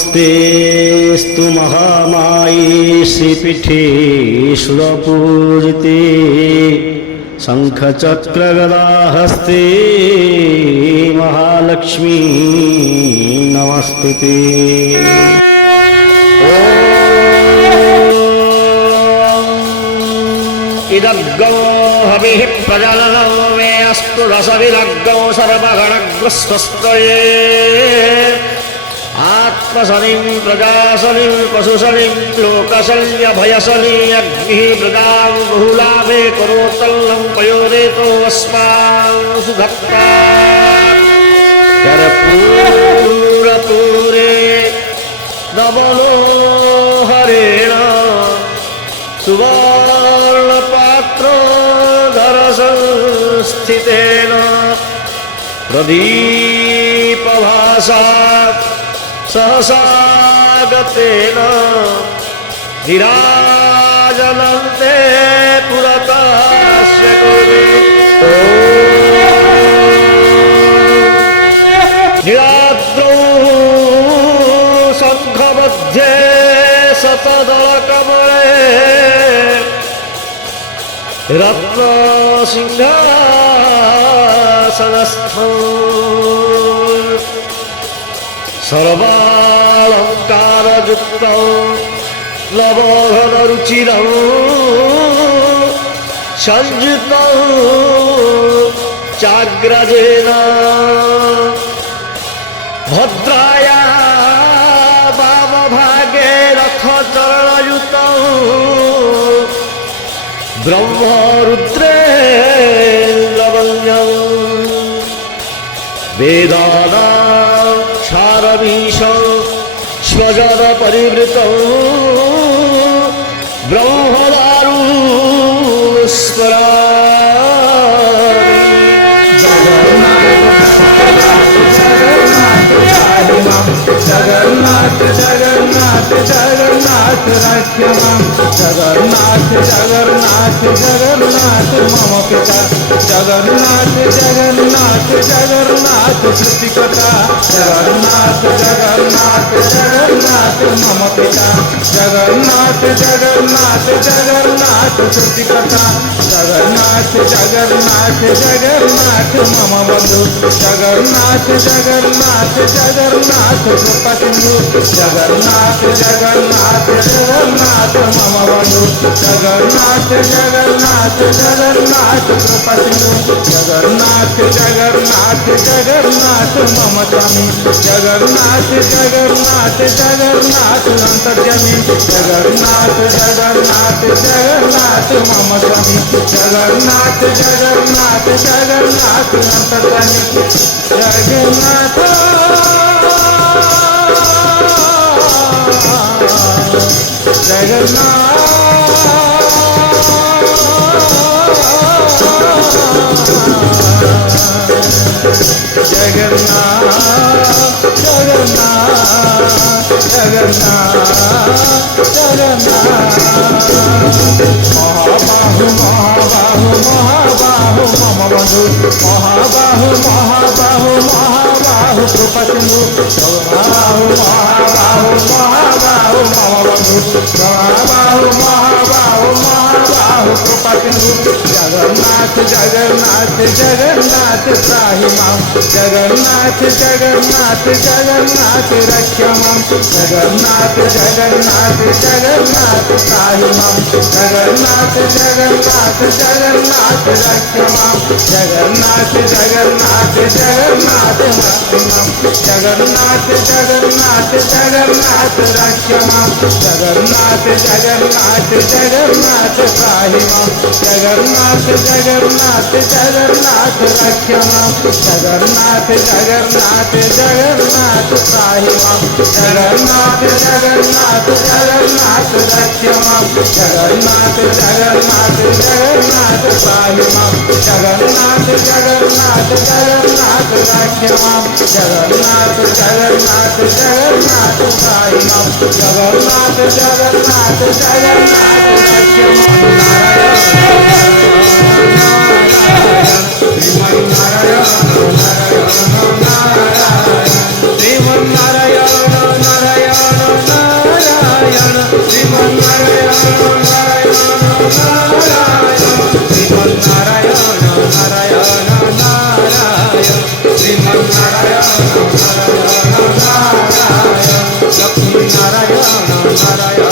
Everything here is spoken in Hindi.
नमस्तेस्तु महामाये श्रीपीठे सुरपूजिते शङ्खचक्रगदाहस्ते महालक्ष्मी नमस्तुते। इदग्गो हविः प्रजननो मे अस्तु रसविदग्गो सर्वगणग्रस्वस्तये आत्मशनिं प्रजाशनिं पशुशनिं लोकशल्यभयशनि अग्निः मृदां बहुलाभे करोतल्लं पयोदेतो अस्मान् सुधत्ता कर्पूरपूरे नमनो हरेण सुवर्णपात्रोदरसंस्थितेन प्रदीपभासा सहसागतेन धिराजनन्ते पुरतस्य कुरु नीलाद्रौ शङ्खमध्ये शतदलकमले रत्नसिंहासनस्थौ सर्वालङ्कारयुक्तौ नवघनरुचिरौ संयुतौ चाग्रजेन भद्राया वामभागे रथचरणयुतौ ब्रह्मरुद्रेन्द्रवन्द्यौ वेदानाक्षारमीशौ स्वजनपरिवृतौ ब्रह्मदारुस्मरामि। जगन्नाथ जगन्नाथ जगन्नाथ रक्षमां जगन्नाथ जगन्नाथ जगन्नाथ मम पिता जगन्नाथ जगन्नाथ जगन्नाथ सृष्टिकर्ता जगन्नाथ जगन्नाथ जगन्नाथ मम पिता जगन्नाथ जगन्नाथ जगन्नाथ सृष्टिकर्ता जगन्नाथ जगन्नाथ जगन्नाथ मम बंधु जगन्नाथ जगन्नाथ जगन्नाथ कृपासिंधु जगन्नाथ जगन्नाथ जगन्नाथ मम बंधु जगन्नाथ जगन्नाथ जगन्नाथ कृपासिंधु जगन्नाथ जगन्नाथ जगन्नाथ मम स्वामी जगन्नाथ जगन्नाथ जगन्नाथ अंतर्यामी जगन्नाथ जगन्नाथ जगन्नाथ मम स्वामी जगन्नाथ जगन्नाथ जगन्नाथ अंतर्यामी जगन्नाथ महाबाहु महाबाहु महाबाहु मम बंधु महाबाहु महाबाहु महाबाहु कृपासिंधु महाबाहु महाबाहु महाबाहु मम बंधु महाबाहु महाबाहु महाबाहु कृपासिंधु जगन्नाथ जगन्नाथ जगन्नाथ त्राहि मां जगन्नाथ जगन्नाथ जगन्नाथ रक्ष मां जगन्नाथ जगन्नाथ जगन्नाथ त्राहि मां जगन्नाथ जगन्नाथ जगन्नाथ रक्ष मां जगन्नाथ जगन्नाथ जगन्नाथ त्राहि मां जगन्नाथ जगन्नाथ जगन्नाथ रक्ष मां जगन्नाथ जगन्नाथ जगन्नाथ त्राहि मां जगन्नाथ जगन्नाथ जगन्नाथ रक्ष मां जगन्नाथ जगन्नाथ जगन्नाथ त्राहि मां जगन्नाथ जगन्नाथ जगन्नाथ रक्ष मां जगन्नाथ जगन्नाथ जगन्नाथ त्राहि मां जगन्नाथ जगन्नाथ जगन्नाथ रक्ष मां जगन्नाथ जगन्नाथ जगन्नाथ त्राहि मां जगन्नाथ जगन्नाथ जगन्नाथ रक्ष नारायण नारायण श्रीमन्नारायण नारायण नारायण श्रीमन्नारायण नारायण नारायण लक्ष्मी नारायण नारायण